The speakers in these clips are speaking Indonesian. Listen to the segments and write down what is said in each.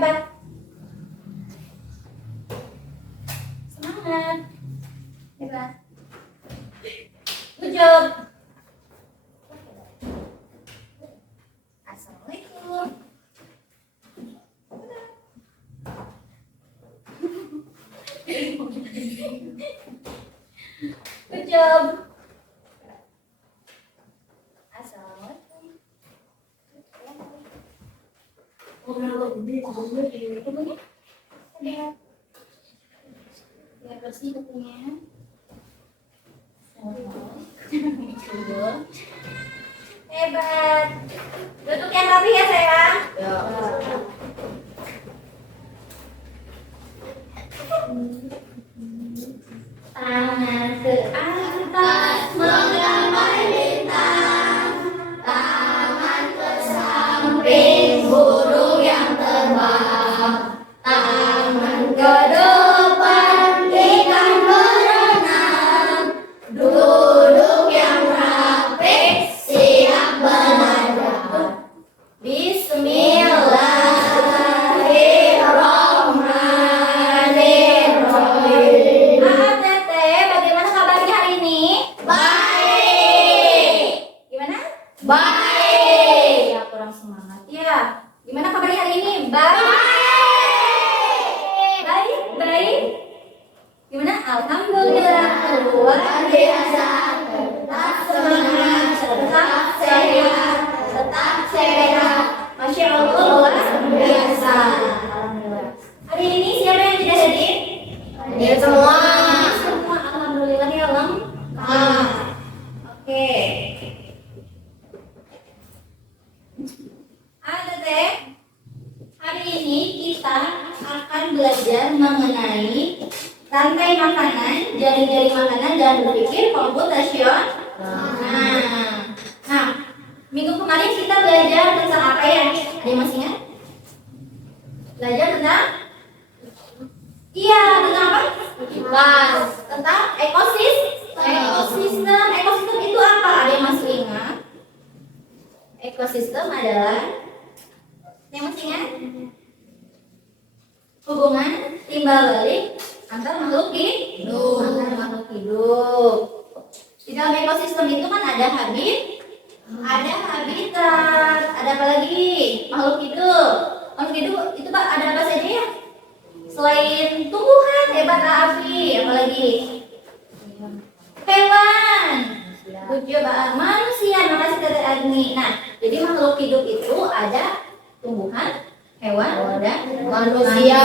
Hebat. Semangat. Hebat. Good job. Assalamualaikum. Good job. Assalamualaikum. Kukunya ada. Biar bersih kukunya. Hebat. Duduk yang rapi ya sayang. Ya. Tangan ke atas menggapai bintang, tangan ke samping burung yang terbang, tangan ke depan ikan berenang, duduk yang rapi siap belajar. Bismillahirrahmanirrahim. Teteh, bagaimana kabarnya hari ini? Baik. Gimana? Baik. Ya, kurang semangat. Ya. Gimana kabarnya hari ini? Baik. Baik, baik. Gimana? Alhamdulillah. Luar biasa. Tetap semangat, tetap sehat, tetap sehat. Masya Allah, luar biasa. Alhamdulillah. Hari ini siapa yang tidak hadir? Ya semua. Semua, alhamdulillah ya lengkap. Oke. Ada teh. Hari ini kita akan belajar mengenai rantai makanan, jari-jari makanan dan berpikir komputasional. Nah, minggu kemarin kita belajar tentang apa ya? Ada yang masih ingat? Belajar tentang? Iya, tentang apa? Tentang ekosistem. Ekosistem itu apa? Ada yang masih ingat? Ekosistem adalah yang masih ingat? Hubungan timbal balik antar makhluk hidup. Di dalam ekosistem itu kan ada habitat, ada apa lagi? Makhluk hidup. Makhluk hidup itu Pak ada apa saja ya? Selain tumbuhan, hebat api, apalagi? Hewan. Coba manusia, makasih Tete Agni. Nah, jadi makhluk hidup itu ada tumbuhan, hewan, dan manusia.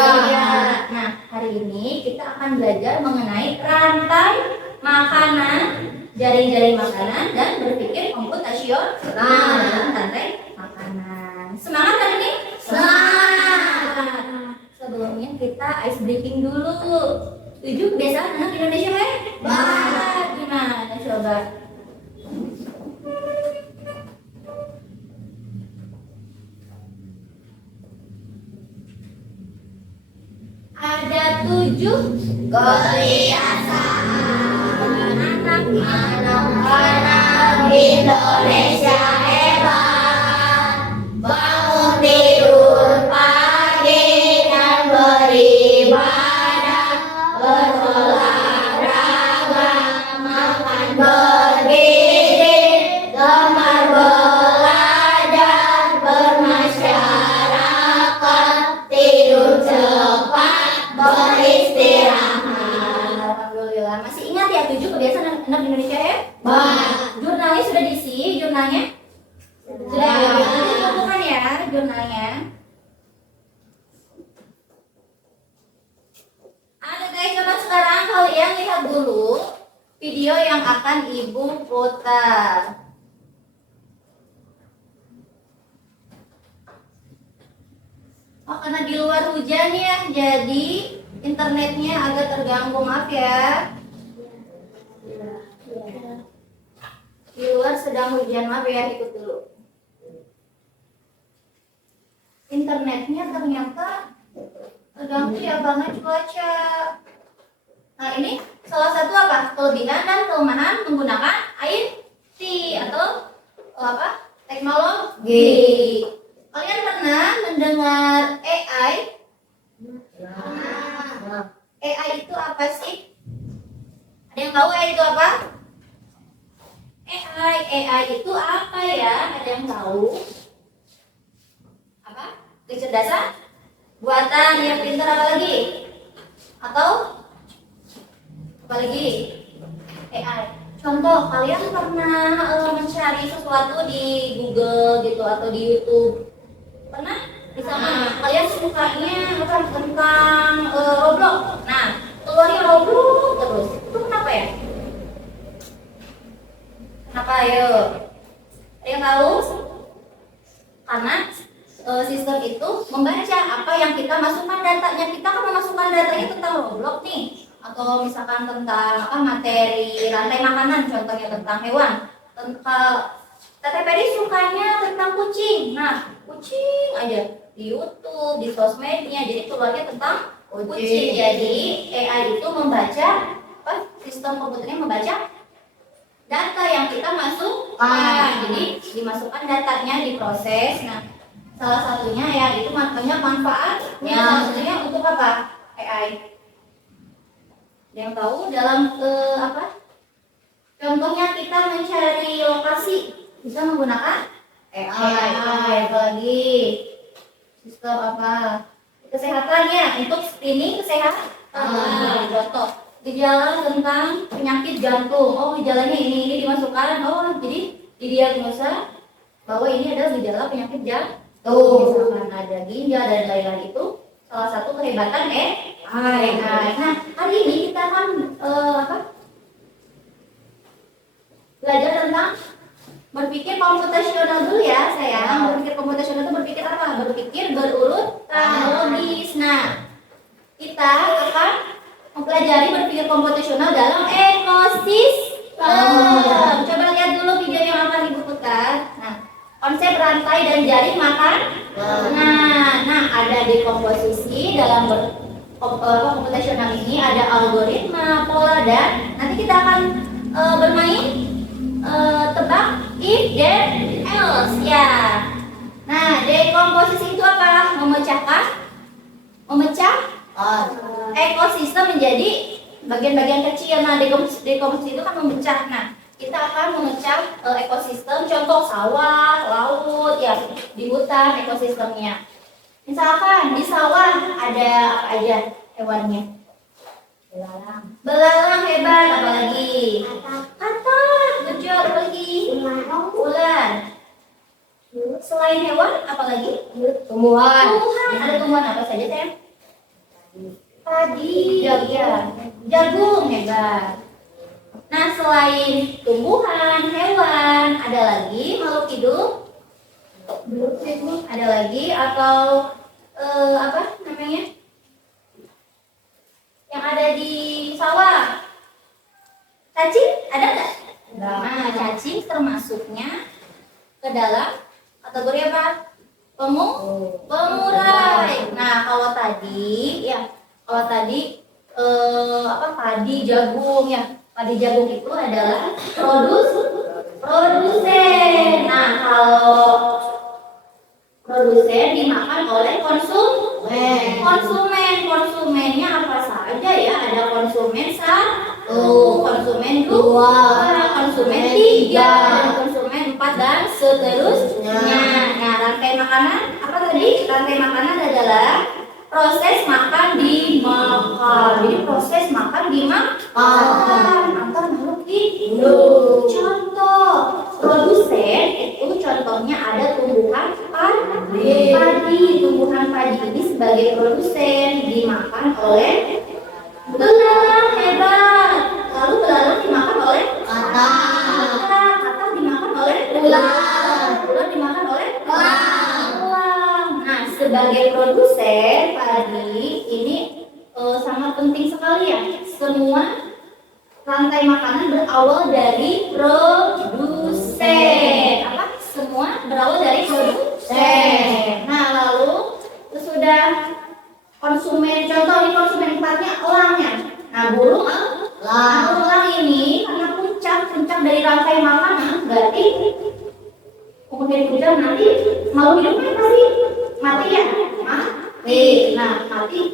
Nah, hari ini kita akan belajar mengenai rantai makanan, jari-jari makanan, dan berpikir komputasional dalam rantai makanan. Semangat hari ini? Semangat. Sebelumnya kita ice breaking dulu. 7 kebiasaan anak Indonesia hebat. Gimana coba? Ada 7 kebiasaan anak Indonesia hebat. Bangun tidur pagi dan beribadah, berolahraga, makan bergizi, gemar belajar, bermasyarakat, tidur cepat, beristirahat. Alhamdulillah. Masih ingat ya 7 kebiasaan anak Indonesia ya? Jurnalnya sudah diisi, jurnalnya? Sudah. Bukan ya jurnalnya. Ada guys, coba sekarang kalian lihat dulu video yang akan Ibu putar. Oh, karena di luar hujan ya, jadi internetnya agak terganggu, maaf ya. Di luar sedang hujan, maaf ya, ikut dulu. Internetnya ternyata terganggu ya karena cuaca. Nah, ini salah satu apa? Kelebihan dan kelemahan menggunakan IT atau apa? Teknologi. Kalian pernah mendengar AI AI? AI itu apa sih? Ada yang tahu AI itu apa? AI itu apa ya? Ada yang tahu? Apa? Kecerdasan? Buatan yang pintar apa lagi? Atau apa lagi? AI. Contoh, kalian pernah mencari sesuatu di Google gitu atau di YouTube? Pernah? Misalnya kalian sukanya apa tentang Roblox. Nah, keluarnya Roblox terus. Itu kenapa ya? Kenapa ayo? Ada yang tahu? Karena sistem itu membaca apa yang kita masukkan datanya. Kita kan memasukkan datanya tentang Roblox nih, atau misalkan tentang apa materi rantai makanan, contohnya tentang hewan. Teteh Peri sukanya tentang kucing. Nah, kucing aja di YouTube, di sosmednya, jadi keluarnya tentang kucing. Jadi AI itu membaca apa? Sistem komputernya membaca data yang kita masukkan. Jadi dimasukkan datanya, diproses. Nah, salah satunya ya itu makanya manfaatnya. Salah satunya untuk apa? AI. Yang tahu dalam apa? Contohnya kita mencari lokasi bisa menggunakan AI. Apalagi sistem apa? Kesehatan ya, untuk screening kesehatan. Contoh gejala tentang penyakit jantung. Oh, gejalanya ini dimasukkan. Oh, jadi didiagnosa bahwa ini adalah gejala penyakit jantung. Misalkan ada ginjal dan lain-lain, itu salah satu kehebatan AI. Nah, hari ini kita akan apa? Belajar tentang berpikir komputasional dulu ya, sayang. Berpikir komputasional itu berpikir apa? Berpikir berurut logis. Nah, kita akan mempelajari berpikir komputasional dalam ekosistem. Coba lihat dulu video yang akan Ibu putar. Nah, konsep rantai dan jaring makan. Nah, ada dekomposisi dalam komputasional ini, ada algoritma, pola, dan nanti kita akan bermain tebak if then else ya. Nah, dekomposisi itu apa? Memecah ekosistem menjadi bagian-bagian kecil. Nah, dekomposisi itu kan memecah. Nah, kita akan memecah ekosistem, contoh sawah, laut ya, di hutan ekosistemnya. Misalkan di sawah ada apa aja hewannya? Belalang hebat, apalagi? Katak, betul, apalagi? Ular. Selain hewan, apalagi? Tumbuhan. Ada tumbuhan apa saja, Tem? Padi, jagung hebat. Nah, selain tumbuhan, hewan, ada lagi makhluk hidup? Ada lagi atau apa namanya? Yang ada di sawah? Cacing ada nggak? Nah, cacing termasuknya ke dalam kategori apa? Pengurai. Nah, kalau tadi apa padi jagung ya. Padi jagung itu adalah produsen. Nah, kalau produsen dimakan oleh konsumennya apa saja ya? Ada konsumen 1, konsumen 2, konsumen 3, konsumen 4 dan seterusnya. Nah, rantai makanan apa tadi? Rantai makanan adalah proses makan dimakan. Jadi proses makan dimakan antar makhluk hidup. Contoh produsen itu contohnya ada tumbuhan padi. Tumbuhan padi ini sebagai produsen dimakan oleh belalang hebat. Lalu belalang dimakan oleh katak dimakan oleh ular dimakan oleh elang. Nah, sebagai produsen padi ini sangat penting sekali ya. Semua rantai makanan berawal dari produsen. Apa? Semua berawal dari produsen. Nah, lalu sudah konsumen, contoh ini konsumen 4-nya elangnya. Nah, burung elang ini karena puncak dari rantai makanan, berarti kemudian nanti makhluk hidupnya pasti mati ya. mati. Nah, mati.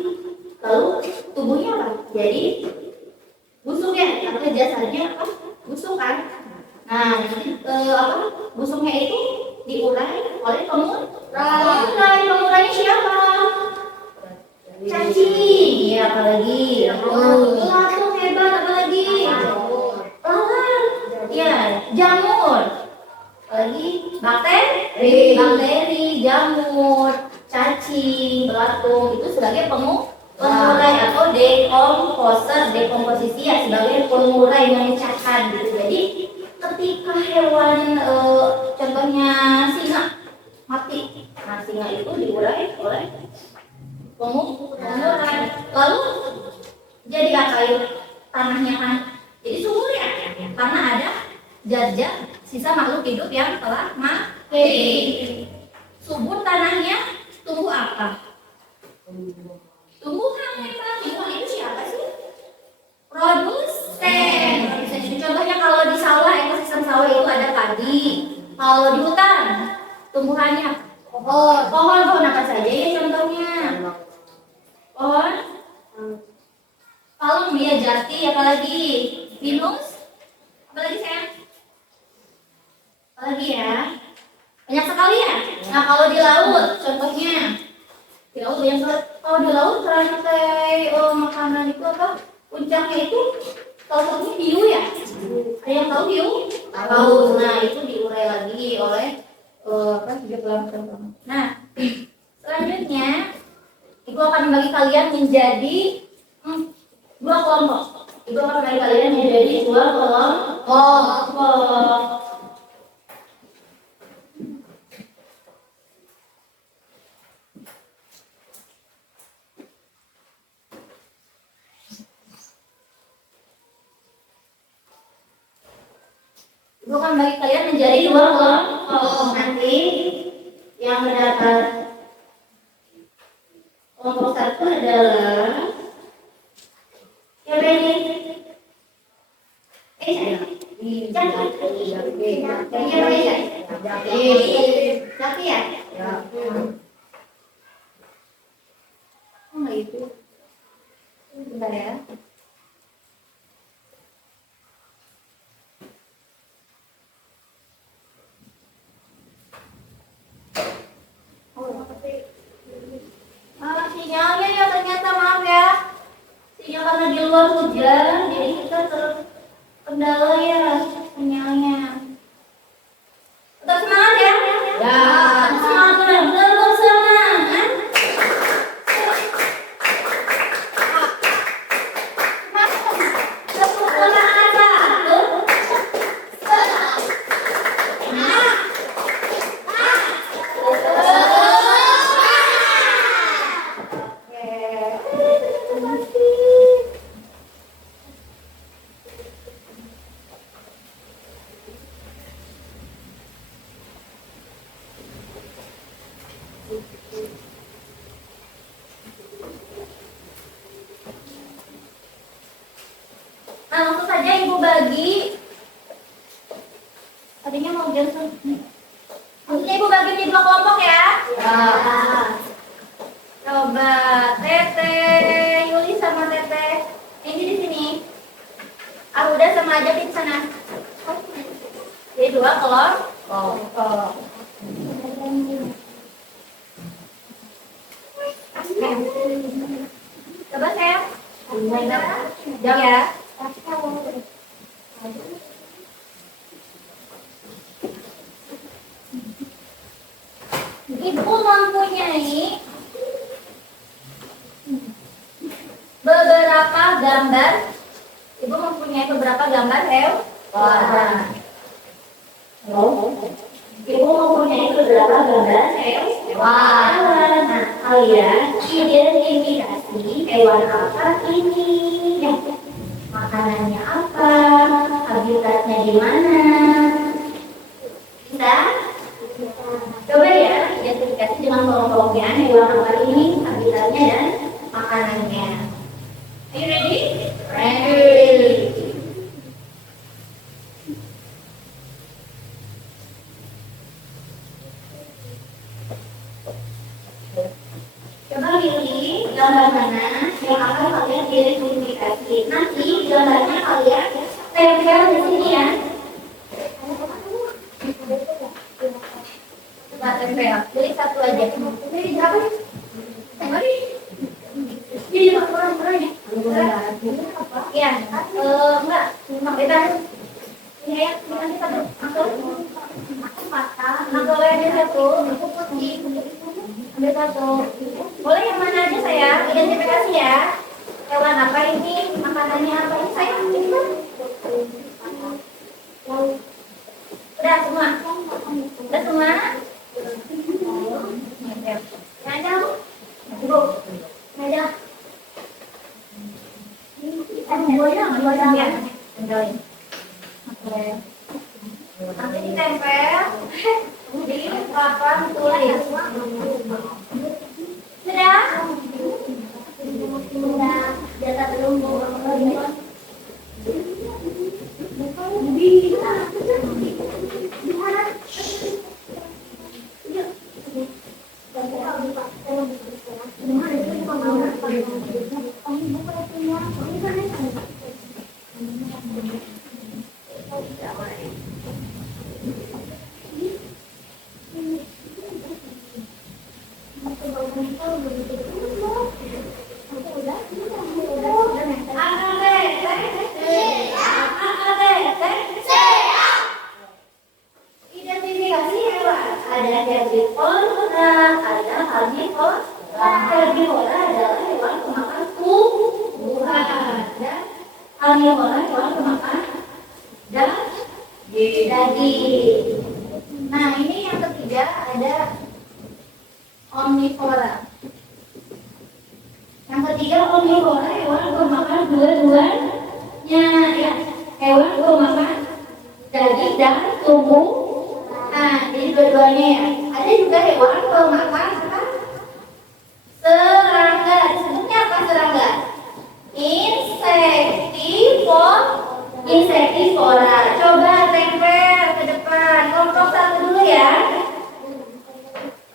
Lalu tubuhnya apa? Jadi busuk ya, atau jasadnya apa? Busuk kan? Nah, nanti busuknya itu diurai oleh pemurai. Pemurainya siapa? Cacing. Ya, apalagi? Lalat hebat, apalagi? Lalat. Ya, jamur. Apalagi? Bakteri, jamur, cacing, belatung itu sebagai pemurai atau dekomposisi ya, sebagai pemurai memecahkan gitu. Jadi ketika hewan contohnya singa mati, nah singa itu diurai oleh pemurai. Lalu jadi apa itu tanahnya kan? Jadi subur ya, karena ada zat-zat sisa makhluk hidup yang telah mati. Subur tanahnya, tumbuh apa? Tumbuhan memang. Tumbuhan itu siapa sih? Produsen. Contohnya kalau di sawah, ekosistem sawah itu ada padi. Kalau di hutan, tumbuhannya pohon apa saja ya contohnya? Pohon palem ya, jati, apalagi pinus, apalagi sayang? Apalagi ya? Banyak sekali ya. Nah kalau di laut, contohnya di laut banyak sekali. Kalau di laut rantai makanan itu apa? Puncaknya itu salah satunya hiu ya. Ada yang tahu hiu? Tahu. Nah itu diurai lagi oleh tiga pelan. Nah selanjutnya Ibu akan membagi kalian menjadi dua kelompok. Ibu akan membagi kalian menjadi dua kelompok. Ibu akan bagi kalian menjadi dua kelompok. Nanti yang mendapat kelompok satu adalah siapa ini? Jaki ya? Oh nggak itu. Bentar ya. Sinyalnya ya ternyata, maaf ya. Sinyal karena di luar hujan, jadi kita terkendala ya sinyalnya. Tetap semangat ya. Ya. Semangat benar-benar semangat. Nah, langsung saja Ibu bagi. Tadinya mau langsung. Maksudnya Ibu bagi di dua kelompok ya? Ya. Coba Teteh Yuli sama Teteh ini di sini. Udah sama aja di sana. Jadi dua kelompok. Coba saya. Jauh ya. Ibu mempunyai beberapa gambar. Ibu mempunyai beberapa gambar hewan. Ibu mempunyai beberapa gambar hewan. Nah, kalian identifikasi hewan apa ini? Makanannya apa? Habitatnya di mana? Bisa? Coba ya, identifikasi dengan kelompoknya hewan apa ini, habitatnya dan makanannya. Are you ready? Ready. Coba lihat gambar mana yang akan kalian identifikasi. Nanti gambarnya kalian tempel di sini ya. Coba tempel, beli satu aja. Beli berapa nih? Ini kurang ya? Ya, enggak, bebas. Ini ya, nanti satu masuk. Masuk lagi satu, putih. Ambil satu. Boleh yang mana aja saya? Identifikasi ya. Hewan apa ini? Makanannya apa ini? Saya udah semua. Udah semua. Ada. Bu. Ada. Boleh ya. Nanti ditempel di papan tulis. Sudah? Sudah. Jasa belum identifikasi hewan. Ada herbivora, ada karnivora. Herbivora adalah hewan pemakan tumbuhan dan karnivora hewan pemakan daging. Nah, ini yang ketiga ada omnivora. Yang ketiga omnivora hewan pemakan dua-duanya ya. Hewan pemakan daging dan tumbuh. Nah, jadi dua-duanya ya. Ada juga hewan pemakan apa? Serangga. Disebutnya apa serangga? Insektivora. Coba tempel ke depan. Kelompok satu dulu ya.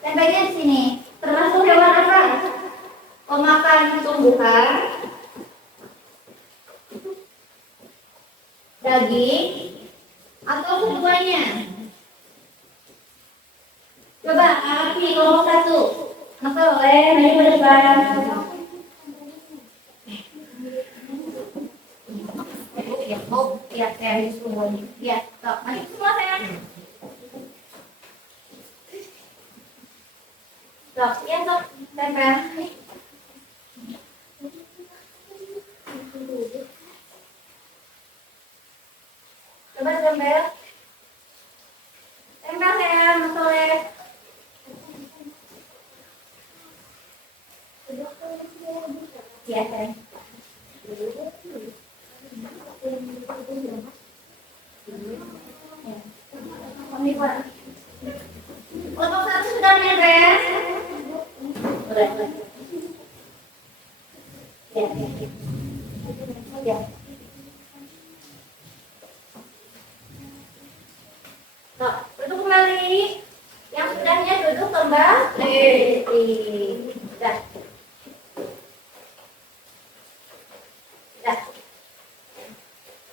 Tempelnya di sini. Termasuk hewan apa? Pemakan tumbuhan, daging, atau keduanya. Coba api kelompok satu. Maka oleh maju ke depan. Ya, saya disuruh. Ya, stop. Mari semua saya. Stop. Ya, stop. Tempel. Coba tempel. Tempel saya, Mas Oleh. Ya, saya. Kelompok satu sudah beres. Ya. Nah, duduk kembali. Yang sudahnya duduk kembali. Sudah.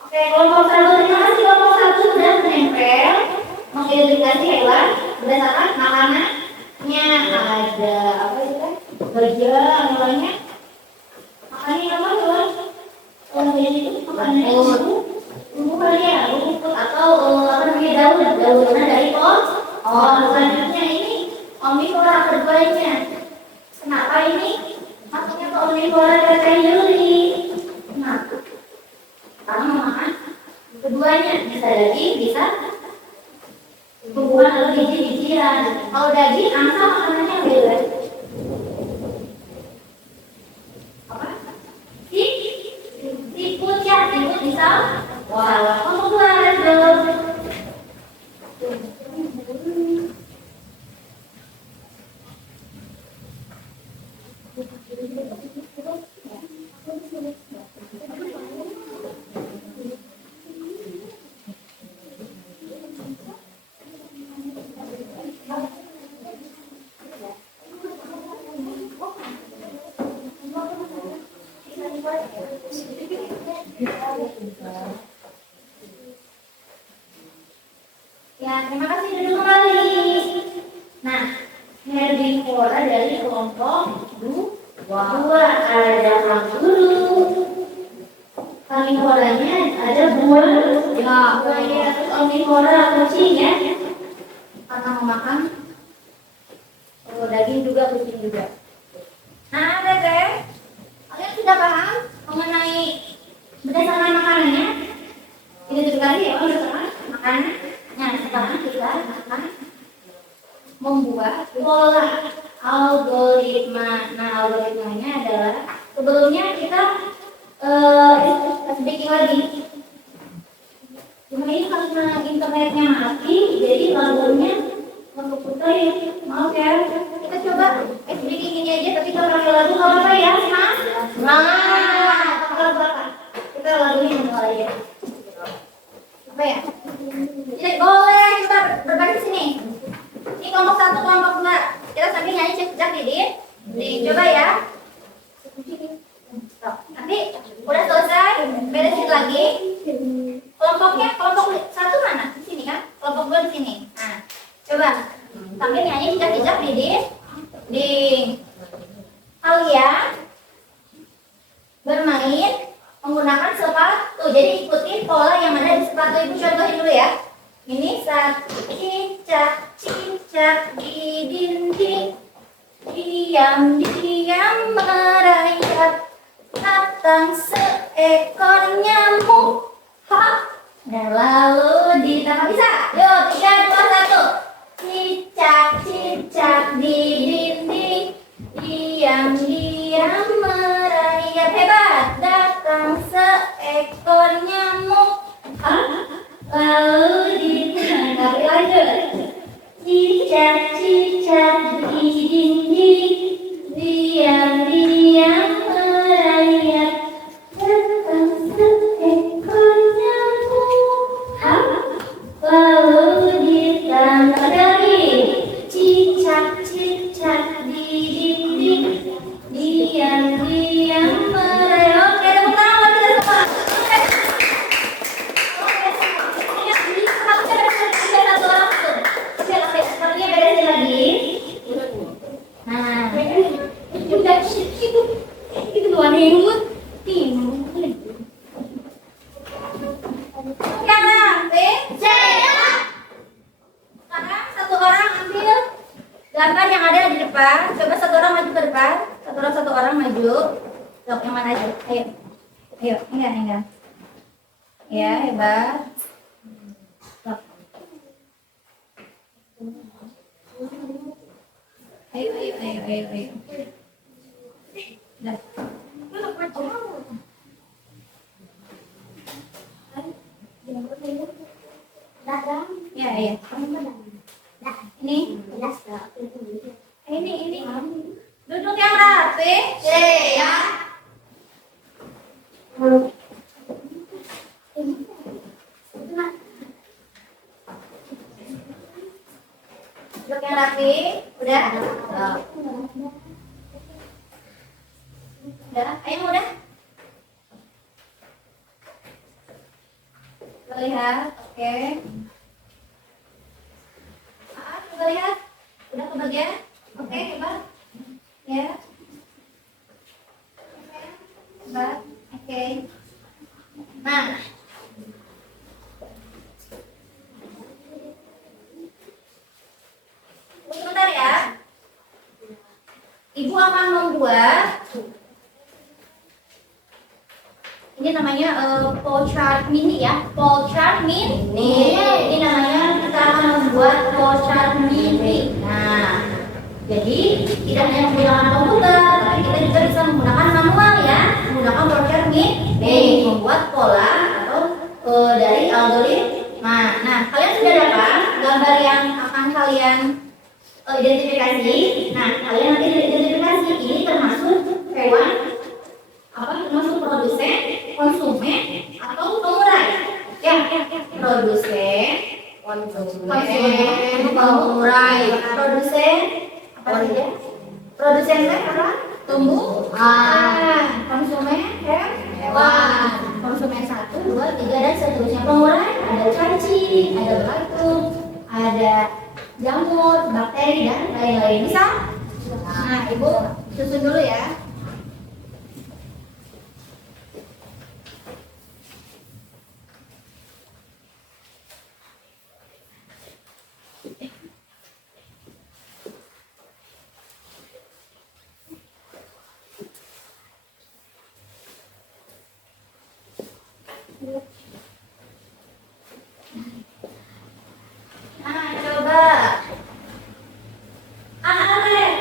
Oke, kelompok satu, terima kasih kelompok satu sudah menempel mengidentifikasi hewan berdasarkan makanannya. Ada apa itu kan? Gajah, namanya. Makannya apa hewan? Gajah itu makannya tumbuhan ya, rumput atau apa namanya daun-daunan dari pohon. Selanjutnya ini omnivora keduanya. Kenapa ini masuknya ke omnivora kategori? Kenapa? Karena memakan keduanya, bisa daging, bisa tumbuhan atau biji-bijian. Kalau daging, angsa makanannya beda. Apa? Siput ya, siput bisa. Wah, kamu keluar dong. Ya, terima kasih duduk kembali. Nah, herbivora dari kelompok dua ada kang guru. Karnivoranya ada buaya, terus omnivora kucing ya, karena memakan daging juga, kucing juga. Nah, Dede, kalian sudah paham mengenai berdasarkan makanannya? Identifikasi ya, berdasarkan makanan. Nah, sekarang kita akan membuat pola algoritma. Nah, algoritmanya adalah sebelumnya kita sedikit lagi. Cuma ini karena internetnya mati, jadi lagunya putar ya. Maaf ya. Kita coba sedikit ini aja, tapi kalau pakai lagu nggak apa-apa ya, Mas. Nah, kalau apa? Kita lagunya mulai aja. Apa ya? Jadi boleh kita berbagi sini. Ini kelompok 1, kelompok 2. Kita sambil nyanyi cek Didin. Dicoba ya. Nanti udah selesai, beresin lagi. Kelompok 1 mana? Di sini kan? Kelompok 2 di sini. Nah, coba sambil nyanyi cek Didin. Kalian bermain menggunakan sepatu. Jadi ikuti pola yang ada di sepatu. Ibu contohin dulu ya. Ini cicak di dinding, diam merayap, datang seekor nyamuk. Dan lalu ditangkap bisa. Yuk, 3, 2, 1. Cicak di dinding, diam merayap, hebat, datang seekor nyamuk. Lalu ditangkap, lanjut. Cicak di dinding, diam merayap, datang seekor nyamuk. Lalu ditangkap lagi. Cicak di dinding, diam merayap. Oke, tepuk tangan kita semua. Nah, juga itu luar yang sekarang satu orang ambil gambar yang ada di depan. Coba satu orang maju ke depan. Satu orang maju. Sok, yang mana aja? Ayo, enggak. Ya, hebat. Sok. Ayo. Dah. Ya. Ini. Duduk yang rapi. Ya. Duduk yang rapi. Udah? Udah? Ayo udah? Kita lihat, oke. Coba lihat. Udah kebagian? Oke, hebat. Ya. Hebat. Oke. Nah. Sebentar ya. Ibu akan membuat ini namanya pole chart mini ya, pole chart mini. Ini namanya kita akan membuat pole chart mini. Nah, jadi tidak hanya menggunakan komputer, tapi kita juga bisa menggunakan manual ya, menggunakan pole chart mini, membuat pola atau dari algoritma. Nah, kalian sudah dapat gambar yang akan kalian identifikasi. Nah, kalian nanti identifikasi ini termasuk hewan, termasuk produsen, konsumen, atau pengurai. Ya, produsen, konsumen, pengurai. Produsen apa saja? Produsen apa? Tumbuhan. Konsumen pengurai ada cacing, ada belatung, ada jamur, bakteri dan lain-lain. Bisa? Nah, Ibu susun dulu ya. Nah, coba. Anak-anak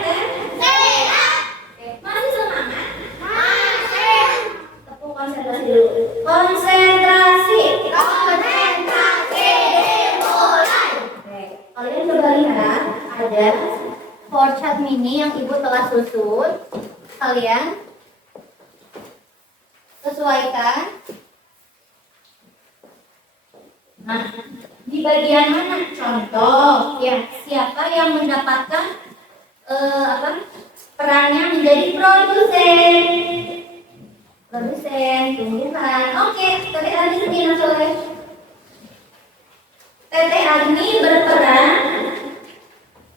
masih semangat? Masih. Tepuk konsentrasi dulu. Konsentrasi. Dimulai. Oke. Kalian coba lihat ada flowchart mini yang Ibu telah susun. Kalian sesuaikan. Nah, di bagian mana? Contoh, ya siapa yang mendapatkan perannya menjadi produsen? Produsen, tumbuhan. Oke, Teteh Agni sini soleh. Teteh Agni berperan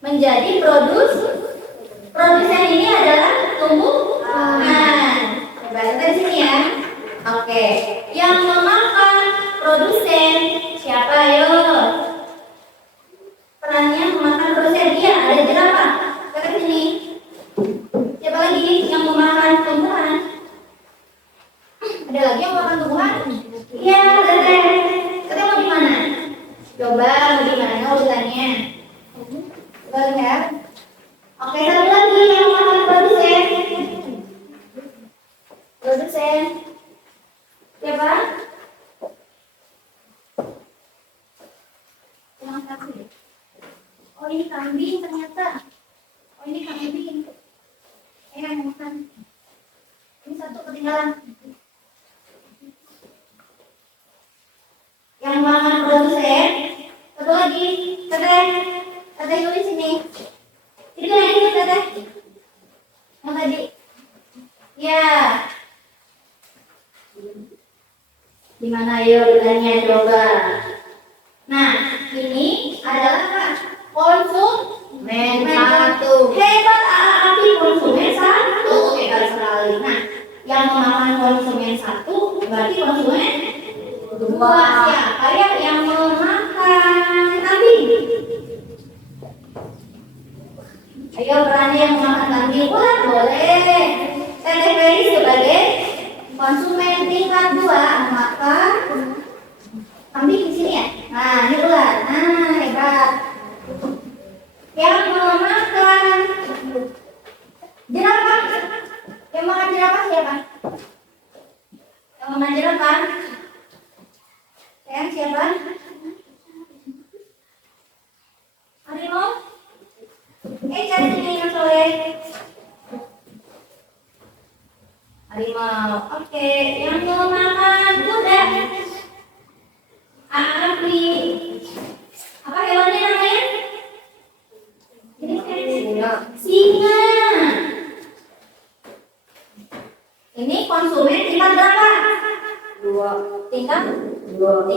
menjadi produsen ini adalah tumbuhan. Coba Teteh sini ya. Oke, yang memakan produsen siapa yo? Perannya memakan produsen dia ada jerapah. Ke sini. Siapa lagi yang memakan tumbuhan? Ada lagi yang memakan tumbuhan? Iya, Teteh. Teteh mau di mana? Coba mau di mana urutannya? Coba lihat. Oke, satu lagi yang memakan produsen. Produsen. Siapa? Oh, ini kambing ternyata. Oh, ini kambing. Yang makan. Ini satu ketinggalan. Yang makan produsen. Satu lagi. Teteh. Teteh tulis sini. Ini lagi Teteh. Yang tadi. Ya. Di mana ayo ditanya coba. Nah, ini adalah konsumen satu. Hebat api konsumen satu. Hebat sekali. Nah, yang memakan konsumen satu berarti konsumen dua. Siapa ya yang memakan kambing? Ayo berani yang memakan kambing. Wah, boleh. Teteh Ferry sebagai konsumen tingkat 2 memakan kambing di sini ya. Nah, ini ular. Nah, hebat. Yang memakan jerapah. Yang makan jerapah siapa? Yang makan jerapah. Yang siapa? Harimau. Cari sini yang soleh. Harimau. Oke, yang memakan kuda. Api. Apa hewannya namanya? Singa. Ini konsumen tingkat berapa? 2. Tingkat 2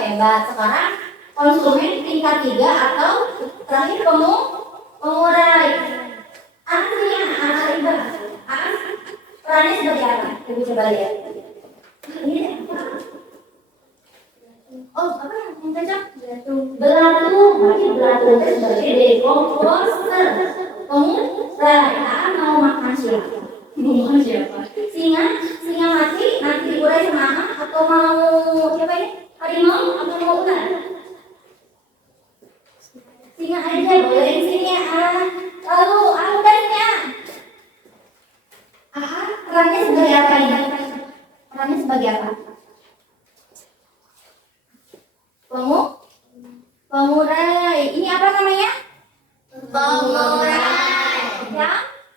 hebat. Sekarang konsumen tingkat 3 atau terakhir pengurai. Artinya iba. Perannya seperti apa? Ibu coba lihat. Ini oh, apa yang cocok? Belatung. Berarti belatung itu sebagai decomposer. Pengurai. Mau makan siapa? Singa mati nanti diurai sama atau mau siapa ini? Harimau atau mau ular? Singa aja boleh sini ya. Lalu udahnya. Perannya sebagai apa ini? Perannya sebagai apa? Pengurai. Ini apa namanya? Pengurai.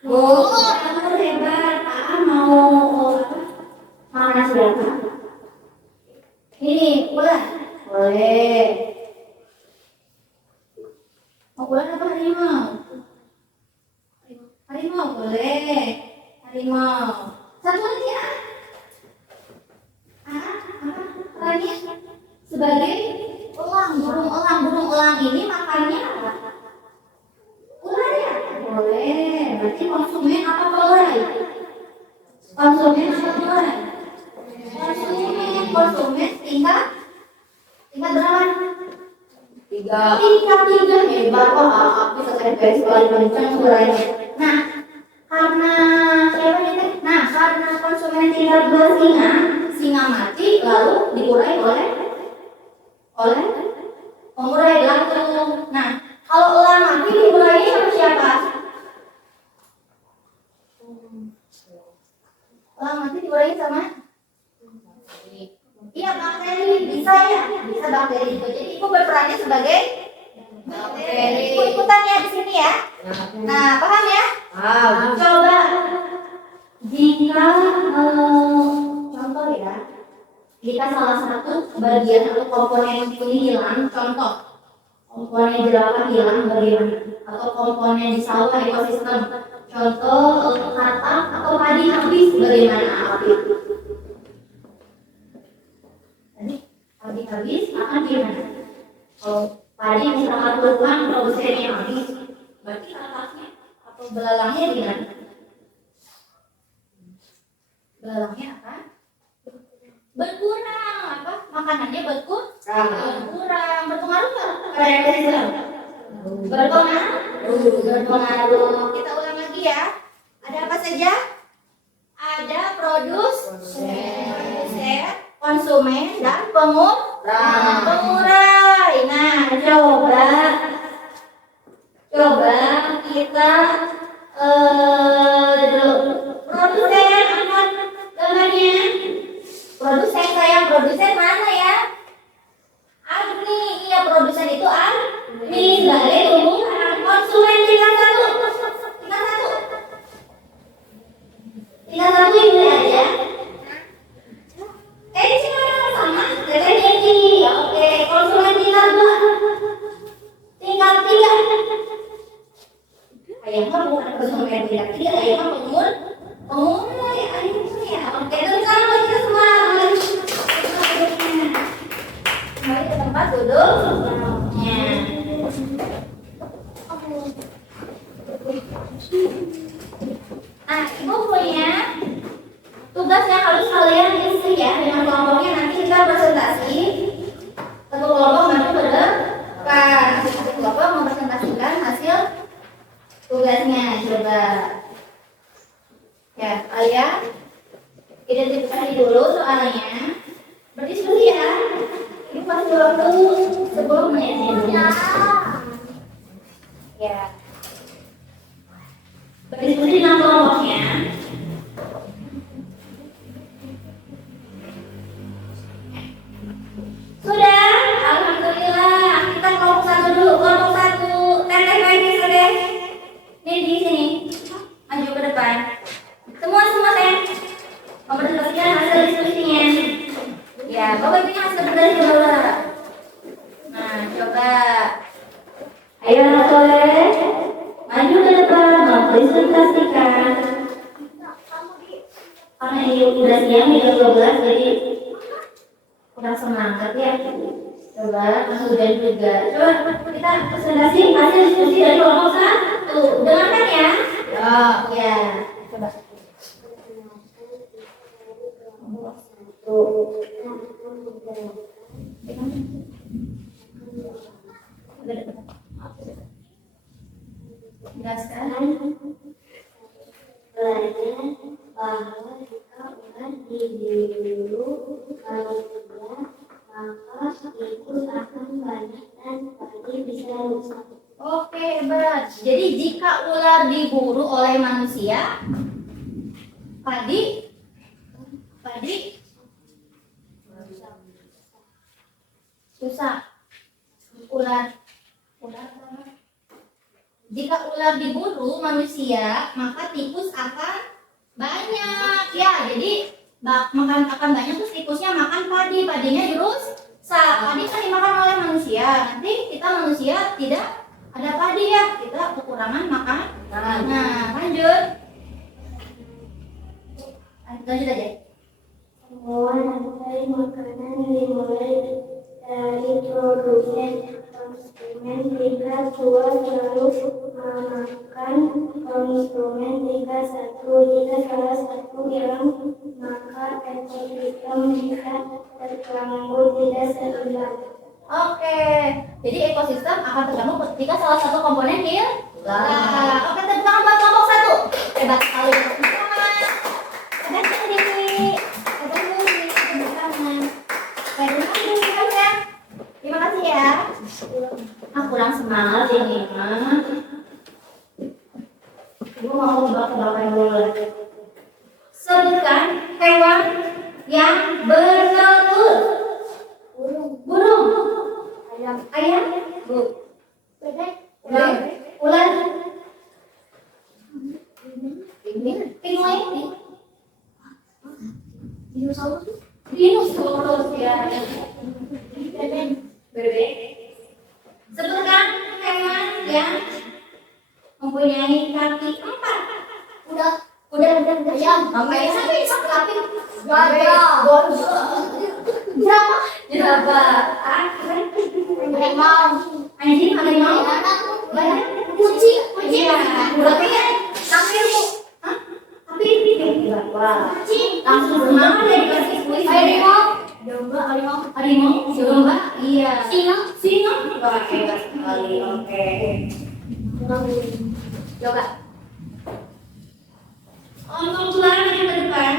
Jamur hebat. Mau makan nasi apa? Ini ular. Boleh. Mau ular apa harimau? Harimau boleh. Harimau. Satu lagi ya. Apa? Perannya? sebagai elang. Burung elang ini makannya apa? Ular ya? Boleh. Berarti konsumen apa ular? Konsumen apa ular? Konsumen tingkat berapa? Tiga. Hebat kok. Aku selesai sekali kencang suaranya. Nah, karena siapa ini? Nah, karena konsumen tinggal 2 singa mati lalu diurai oleh pengurai langsung. Nah, kalau elang mati diurai sama siapa? Elang mati diurai sama? Iya, bakteri. Bisa ya? Bisa bakteri. Jadi itu berperannya sebagai bakteri. Ikutan ya di sini ya. Nah, paham ya? Coba jika contoh ya, jika salah satu bagian atau komponen ini hilang, contoh komponen jerapah hilang bagaimana? Atau komponen di sawah ekosistem, contoh katak atau padi habis bagaimana? Tadi padi habis akan gimana? Kalau padi misalkan kurang produsennya habis, berarti kataknya atau belalangnya gimana? Belalangnya apa? Berkurang. Apa? Makanannya berkurang. Berpengaruh nggak? Berpengaruh. Kita ulang lagi ya. Ada apa saja? Ada produsen, konsumen, dan pengurai. Nah, coba kita produsen angkat gambarnya. Produsen mana ya? Agni. Iya, produsen itu Agni. Sebagai tumbuhan. Konsumen tinggal satu ini aja. Ini sama. Ini. Oke, konsumen tinggal 2. Tinggal 3. Ayam mah bukan konsumen tinggal 3. Ayam mah pengurai. Ya. Oke, terus sama kita semua. Kembali ke tempat duduk. Nah, ibu punya tugas yang harus kalian isi ya dengan kelompoknya. Nanti kita presentasi. Satu kelompok nanti berdepan. Satu kelompok mempresentasikan hasil tugasnya. Coba ya, kalian identifikasi dulu soalnya. Berdiskusi ya. Ini pasti waktu 10 menit ya. Berdiskusi dengan kelompoknya. Sudah, alhamdulillah. Kita kelompok 1 dulu. Kelompok 1, teteh lagi sudah. Ini di sini. Maju ke depan. Semua saya mempresentasikan hasil diskusinya. Ya, bapak punya hasil dari bawah. Nah, coba. Ayo anak soleh, maju ke depan, mempresentasikan. Karena ini udah siang, jam 12, jadi kurang semangat ya. Coba, hujan juga. Coba kita presentasi hasil diskusi dari kelompok 1. Dengarkan ya. Ya. Coba. Jelaskan bahwa jika ular diburu manusia, maka itu akan banyak dan padi bisa rusak. Oke, hebat. Jadi jika ular diburu oleh manusia, padi susah. Jika ular diburu manusia, maka tikus akan banyak ya. Jadi akan banyak terus tikusnya makan padinya dirusak. Padi kan dimakan oleh manusia. Nanti kita manusia tidak ada padi ya, kita kekurangan makan. Nah, lanjut aja. Semua rantai makanan dimulai produsen konsumen jika dua selalu memakan konsumen jika salah satu hilang maka ekosistem bisa terganggu tidak seimbang. Oke, jadi ekosistem akan terganggu ketika salah satu komponen hilang. Oke, tepuk tangan buat kelompok 1. Hebat sekali. Hebat sekali. Terima kasih ya. Kurang semangat ini. Ibu mau tebak-tebakan dulu. Sebutkan hewan yang bertelur. Burung. Ayam. Bu. Bebek. Ular. Penguin. Dinosaurus ya. Bebek. Sebutkan hewan yang mempunyai kaki 4. Udah. Ayam. Sampai sapi. Jerapah. Anjing, harimau. Kucing. Berarti ya. Sapi. Langsung semangat ya dikasih kuis. Domba. Iya. Singa. Wah, hebat sekali. Oke. Coba. Untuk keluar maju ke depan.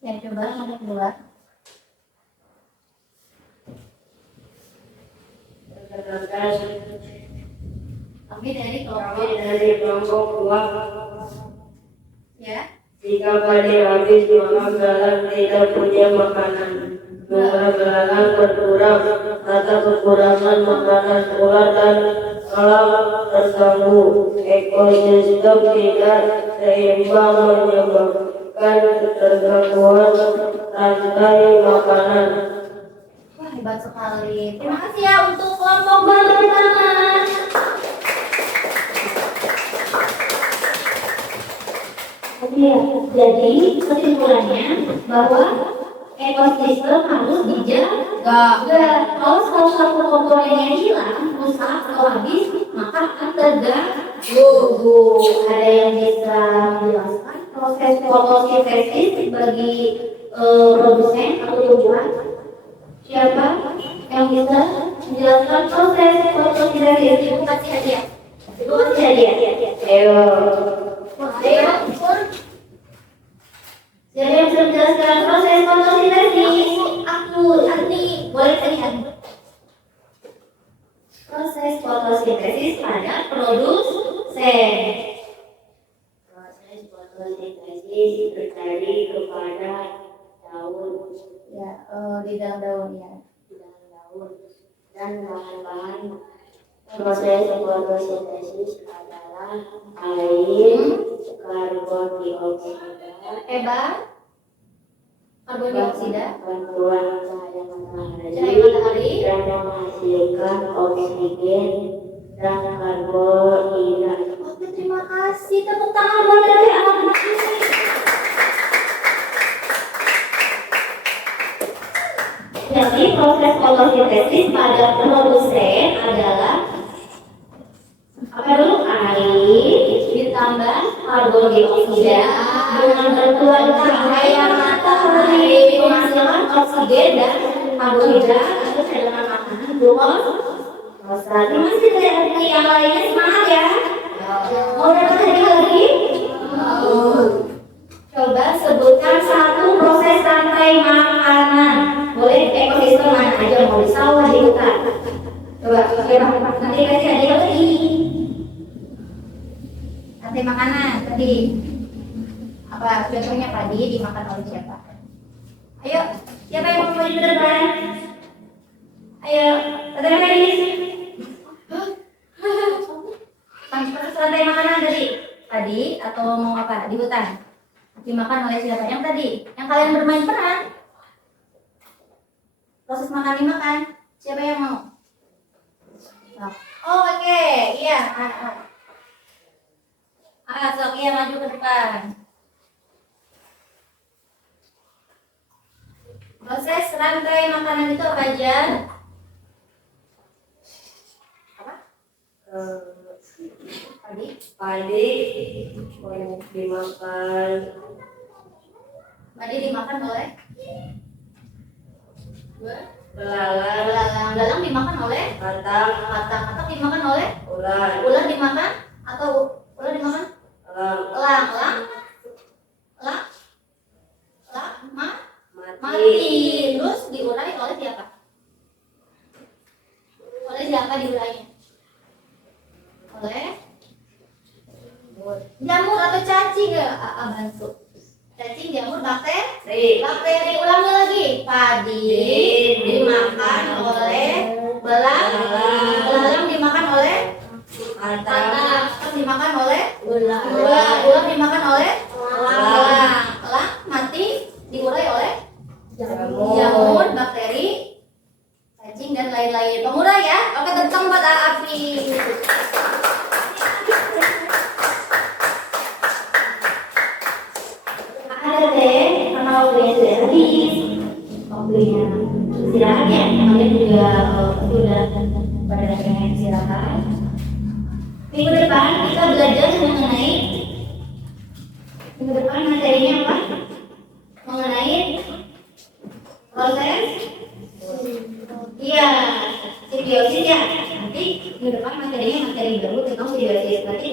Ya, coba maju keluar. Kami dari kelompok 2. Ya. Jika pada habis maka belalang tidak punya makanan. Jumlah belalang berkurang atau kekurangan makanan ular dan alam terganggu. Ekosistem tidak seimbang menyebabkan ketergangguan rantai makanan. Wah, hebat sekali. Terima kasih ya untuk kelompok pertama. Jadi kesimpulannya bahwa ekosistem harus dijaga. Kalau salah satu komponennya hilang, rusak atau habis, maka akan terganggu. Ada yang bisa menjelaskan proses fotosintesis bagi produsen atau tumbuhan? Siapa yang bisa menjelaskan proses fotosintesis? Ibu kasih hadiah. Ayo. Siapa yang bisa menjelaskan proses fotosintesis? Aku, Andi. Boleh tadi Andi. Proses fotosintesis pada produsen. Proses fotosintesis terjadi kepada daun. Ya, di dalam daun ya. Dan bahan-bahan proses fotosintesis adalah air, karbon dioksida, Karbon dioksida, bantuan cahaya matahari, dan menghasilkan oksigen dan karbohidrat. Oke, terima kasih. Tepuk tangan buat dari anak-anak ini. Jadi proses fotosintesis pada produsen adalah apa dulu? Air ditambah karbon dioksida dengan bantuan cahaya matahari menghasilkan oksigen dan karbohidrat untuk cadangan makanan glukosa. Terima kasih dari yang lainnya, semangat ya. Mau dapat hadiah lagi? Coba sebutkan satu proses rantai makanan. Boleh ekosistem mana aja, mau di sawah, di hutan. Coba, nanti kasih hadiah lagi. Rantai makanan tadi. Apa contohnya padi dimakan oleh siapa? Ayo, siapa yang mau maju ke depan? Ayo, katakan lagi. Proses rantai makanan tadi atau mau apa? Di hutan. Dimakan oleh siapa? Yang tadi, yang kalian bermain peran. Proses makan dimakan. Siapa yang mau? Oh, oke. Iya. Sok ya maju ke depan. Proses rantai makanan itu apa aja? Apa? Padi. Padi boleh dimakan. Padi dimakan oleh Belalang, belalang dimakan oleh katak, katak dimakan oleh ular, ular dimakan atau ular dimakan elang, elang mati, mati. Terus diurai oleh siapa? Oleh siapa diurainya? Oleh jamur atau cacing ya? Bantu. Cacing, jamur, bakteri. Ulangi lagi. Padi dimakan oleh belalang dimakan oleh katak dimakan oleh ular dimakan oleh elang mati diurai oleh jamur, bakteri, cacing dan lain-lain. Pemurai ya. Oke, tepuk tangan buat Afi. Ada teh, karena waktunya sudah habis. Waktunya istirahat ya. Kalian juga sudah pada pengen istirahat. Minggu depan kita belajar mengenai minggu depan materinya apa? Mengenai proses iya simbiosis ya. Nanti minggu depan materinya materi baru tentang simbiosis. Berarti